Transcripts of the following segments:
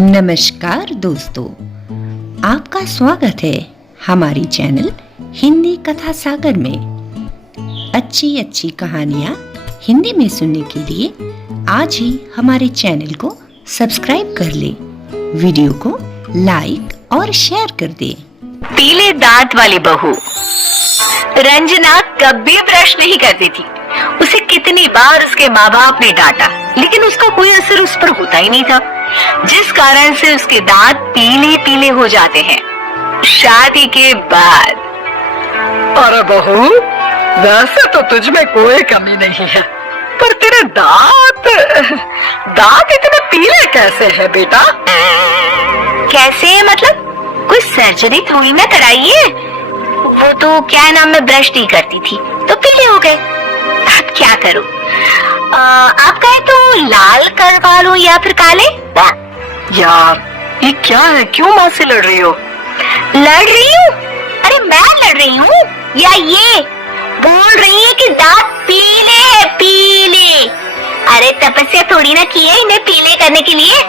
नमस्कार दोस्तों, आपका स्वागत है हमारी चैनल हिंदी कथा सागर में। अच्छी अच्छी कहानियाँ हिंदी में सुनने के लिए आज ही हमारे चैनल को सब्सक्राइब कर ले, वीडियो को लाइक और शेयर कर दे। पीले दांत वाली बहू। रंजना कभी ब्रश नहीं करती थी। उसे कितनी बार उसके माँ बाप ने डांटा, लेकिन उसका कोई असर उस पर होता ही नहीं था, जिस कारण से उसके दांत पीले पीले हो जाते हैं। शादी के बाद। अरे बहू, वैसे तो तुझ में कोई कमी नहीं है, पर तेरे दांत इतने पीले कैसे हैं बेटा? कैसे मतलब? कोई सर्जरी थोड़ी ना कराई है। वो तो क्या नाम, मैं ब्रश नहीं करती थी तो पीले हो गए। अब क्या करूं? आप कहें तो लाल करवा लो या फिर काले। यार ये क्या है, क्यों माँ से लड़ रही हो? लड़ रही हूँ? अरे मैं लड़ रही हूँ या ये बोल रही है कि दांत पीले है, पीले। अरे तपस्या थोड़ी ना की है इन्हें पीले करने के लिए।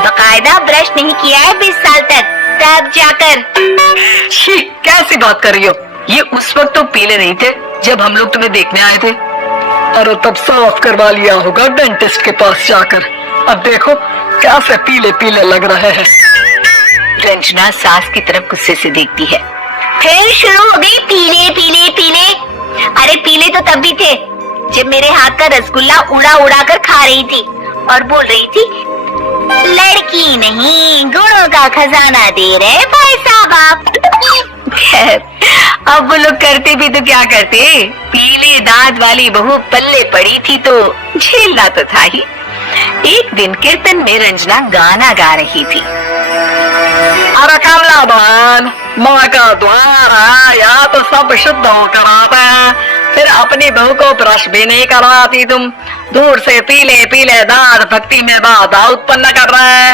बकायदा ब्रश नहीं किया है 20 साल तक, तब जाकर। छी, कैसी बात कर रही हो? ये उस वक्त तो पीले नहीं थे जब हम लोग तुम्हें देखने आए थे। अरे तब साफ करवा लिया होगा डेंटिस्ट के पास जाकर। अब देखो कैसे पीले पीले लग रहे हैं। रंजना सास की तरफ गुस्से से देखती है। फिर शुरू हो गई पीले पीले पीले। अरे पीले तो तब भी थे जब मेरे हाथ का रसगुल्ला उड़ा उड़ा कर खा रही थी और बोल रही थी, लड़की नहीं गुणों का खजाना दे रहे भाई साहब आप। अब वो लोग करते भी तो क्या करते, पीले दांत वाली बहू पल्ले पड़ी थी तो झेलना तो था ही। एक दिन कीर्तन में रंजना गाना गा रही थी। अरे कमला बहन, माँ का द्वार है, यहाँ तो सब शुद्ध होकर आता है, फिर अपनी बहू को ब्रश भी नहीं करवाती तुम। दूर से पीले पीले दांत भक्ति में बाधा उत्पन्न कर रहा है।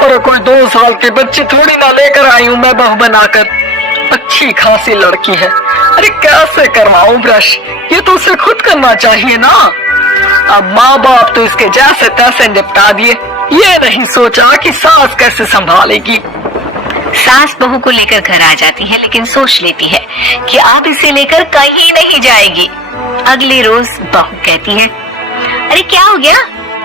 अरे कोई 2 साल के बच्चे थोड़ी ना लेकर आई हूँ मैं बहू बनाकर। अच्छी खासी लड़की है, अरे कैसे करवाऊं ब्रश? ये तो उसे खुद करना चाहिए ना। अब माँ बाप तो इसके जैसे तैसे निपटा दिए, ये नहीं सोचा कि सास कैसे संभालेगी। सास बहू को लेकर घर आ जाती है, लेकिन सोच लेती है कि अब इसे लेकर कहीं नहीं जाएगी। अगले रोज बहू कहती है, अरे क्या हो गया,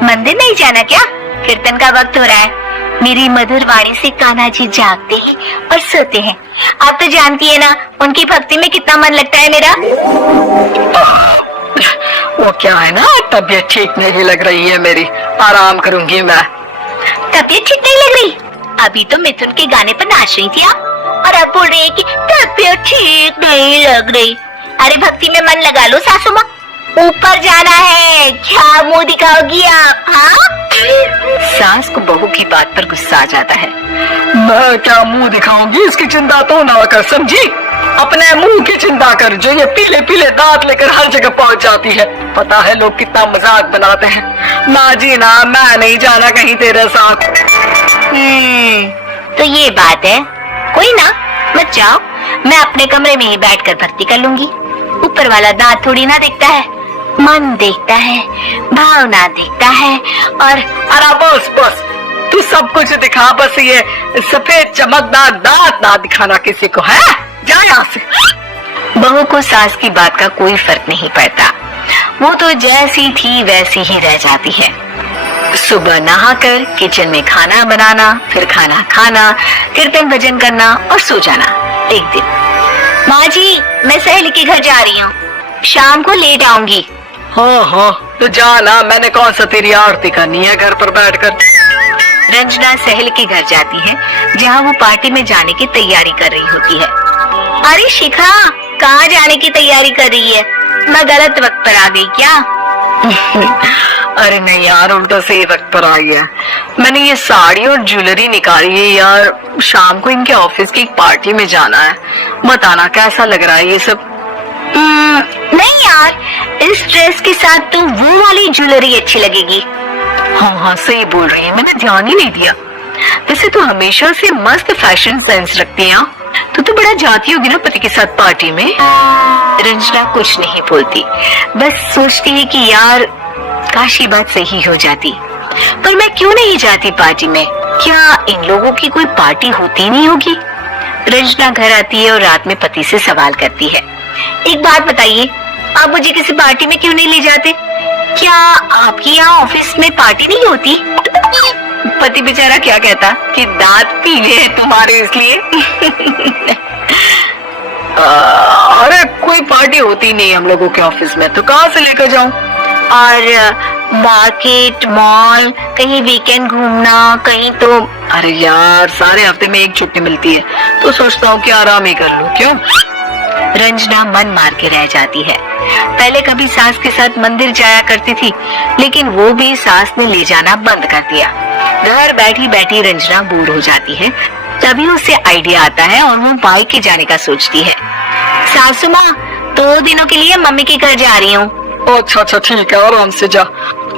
मंदिर नहीं जाना क्या? कीर्तन का वक्त हो रहा है। मेरी मधुर वाणी से कान्हा जी जागते हैं और सोते हैं। आप तो जानती है ना उनकी भक्ति में कितना मन लगता है मेरा। वो क्या है ना, तबीयत ठीक नहीं लग रही है मेरी, आराम करूंगी मैं। तबीयत ठीक नहीं लग रही? अभी तो मिथुन के गाने पर नाच रही थी आप, और अब बोल रही है कि तबीयत ठीक नहीं लग रही। अरे भक्ति में मन लगा लो सासू माँ, ऊपर जाना है, क्या मुंह दिखाओगी आप? हाँ? सास को बहू की बात पर गुस्सा आ जाता है। मैं क्या मुंह दिखाऊंगी, इसकी चिंता तो ना कर, समझी? अपने मुंह की चिंता कर, जो ये पीले पीले दांत लेकर हर जगह पहुंच जाती है। पता है लोग कितना मजाक बनाते हैं। ना जी ना, मैं नहीं जाना कहीं तेरे साथ। तो ये बात है, कोई ना, मत जाओ, मैं अपने कमरे में ही बैठकर भक्ति कर लूंगी। ऊपर वाला दांत थोड़ी ना देखता है, मन देखता है, भावना देखता है। और अरे बस बस, तू सब कुछ दिखा, बस ये सफेद चमकदार दांत ना दिखाना किसी को, है? जा यहाँ से। बहू को सास की बात का कोई फर्क नहीं पड़ता, वो तो जैसी थी वैसी ही रह जाती है। सुबह नहाकर किचन में खाना बनाना, फिर खाना खाना, कीर्तन भजन करना और सो जाना। एक दिन, माँ जी मैं सहेली के घर जा रही हूँ, शाम को लेट आऊंगी। हाँ हाँ तो जाना, मैंने कौन सा तेरी आरती करनी है घर पर बैठकर। रंजना सहेली के घर जाती है, जहाँ वो पार्टी में जाने की तैयारी कर रही होती है। अरे शिखा, कहाँ जाने की तैयारी कर रही है? मैं गलत वक्त पर आ गई क्या? अरे नहीं यार, उल्टा सही वक्त पर आ गया। मैंने ये साड़ी और ज्वेलरी निकाली है यार, शाम को इनके ऑफिस की एक पार्टी में जाना है। बताना कैसा लग रहा है ये सब? नहीं यार, इस ड्रेस के साथ तो वो वाली ज्वेलरी अच्छी लगेगी। हाँ हाँ सही बोल रही है, मैंने ध्यान ही नहीं दिया। वैसे तो हमेशा से मस्त फैशन सेंस रखती है। तो बड़ा जाती होगी ना पति के साथ पार्टी में। रंजना कुछ नहीं बोलती, बस सोचती है कि यार काश ये बात सही हो जाती। पर मैं क्यों नहीं जाती पार्टी में? क्या इन लोगों की कोई पार्टी होती नहीं होगी? रंजना घर आती है और रात में पति से सवाल करती है, एक बात बताइए, आप मुझे किसी पार्टी में क्यों नहीं ले जाते? क्या आपकी यहाँ ऑफिस में पार्टी नहीं होती? पति बेचारा क्या कहता कि दांत पीले हैं तुम्हारे इसलिए। अरे कोई पार्टी होती नहीं हम लोगों के ऑफिस में, तो कहाँ से लेकर जाऊं? और मार्केट, मॉल, कहीं वीकेंड घूमना, कहीं तो। अरे यार सारे हफ्ते में एक छुट्टी मिलती है, तो सोचता हूँ कि आराम ही कर लूं। क्यों? रंजना मन मार के रह जाती है। पहले कभी सास के साथ मंदिर जाया करती थी, लेकिन वो भी सास ने ले जाना बंद कर दिया। घर बैठी बैठी रंजना बोर हो जाती है। तभी उसे आइडिया आता है और वो मायके जाने का सोचती है। सासू माँ, 2 दिनों के लिए मम्मी के घर जा रही हूँ। अच्छा ठीक है, आराम से जा।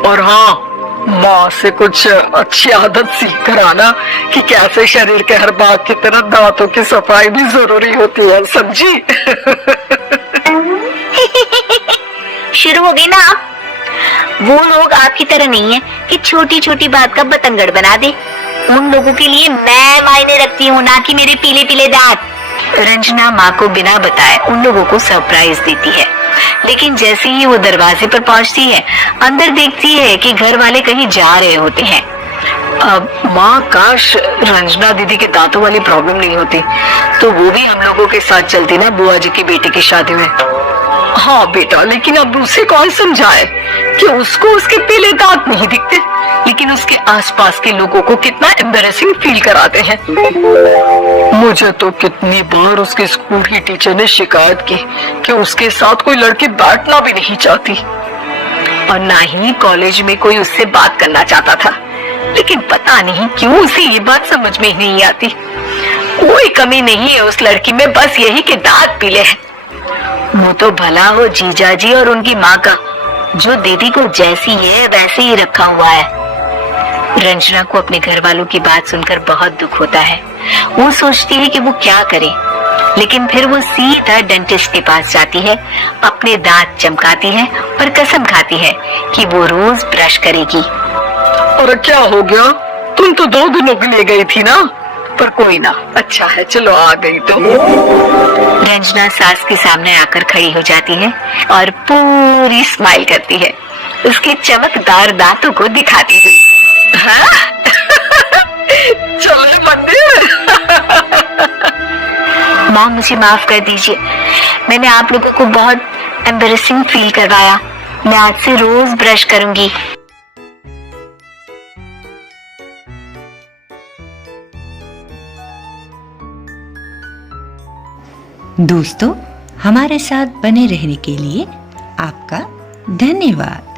और हाँ, माँ से कुछ अच्छी आदत सीख कर आना कि कैसे शरीर के हर भाग की तरह दांतों की सफाई भी जरूरी होती है, समझी? शुरू हो गई ना आप? वो लोग आपकी तरह नहीं है कि छोटी छोटी बात का बतंगड़ बना दे। उन लोगों के लिए मैं मायने रखती हूँ, ना कि मेरे पीले पीले दांत। रंजना माँ को बिना बताए उन लोगों को सरप्राइज देती है, लेकिन जैसे ही वो दरवाजे पर पहुंचती है, अंदर देखती है कि घर वाले कहीं जा रहे होते हैं। अब माँ, काश रंजना दीदी के दांतों वाली प्रॉब्लम नहीं होती, तो वो भी हम लोगों के साथ चलती ना बुआ जी की बेटी की शादी में। हाँ बेटा, लेकिन अब उसे कौन समझाए कि उसको उसके पीले दांत नहीं दिखते, लेकिन उसके आसपास के लोगों को कितना एम्बैरेसिंग फील कराते हैं। मुझे तो कितनी बार उसके स्कूल की टीचर ने शिकायत की कि उसके साथ कोई लड़की बैठना भी नहीं चाहती, और ना ही कॉलेज में कोई उससे बात करना चाहता था। लेकिन पता नहीं क्यों उसे ये बात समझ में ही नहीं आती। कोई कमी नहीं है उस लड़की में, बस यही कि दांत पीले हैं। वो तो भला हो जीजा जी और उनकी माँ का, जो दीदी को जैसी है वैसे ही रखा हुआ है। रंजना को अपने घर वालों की बात सुनकर बहुत दुख होता है। वो सोचती है कि वो क्या करे, लेकिन फिर वो सीधा डेंटिस्ट के पास जाती है, अपने दांत चमकाती है और कसम खाती है कि वो रोज ब्रश करेगी। और क्या हो गया? तुम तो 2 दिनों के लिए गई थी ना, पर कोई ना, अच्छा है, चलो आ गई तो। रंजना सास के सामने आकर खड़ी हो जाती है और पूरी स्माइल करती है, उसके चमकदार दांतों को दिखाती हुई। चलो मंदिर। माँ, मुझे माफ कर दीजिए, मैंने आप लोगों को बहुत एम्बैरेसिंग फील करवाया। मैं आज से रोज ब्रश करूंगी। दोस्तों, हमारे साथ बने रहने के लिए आपका धन्यवाद।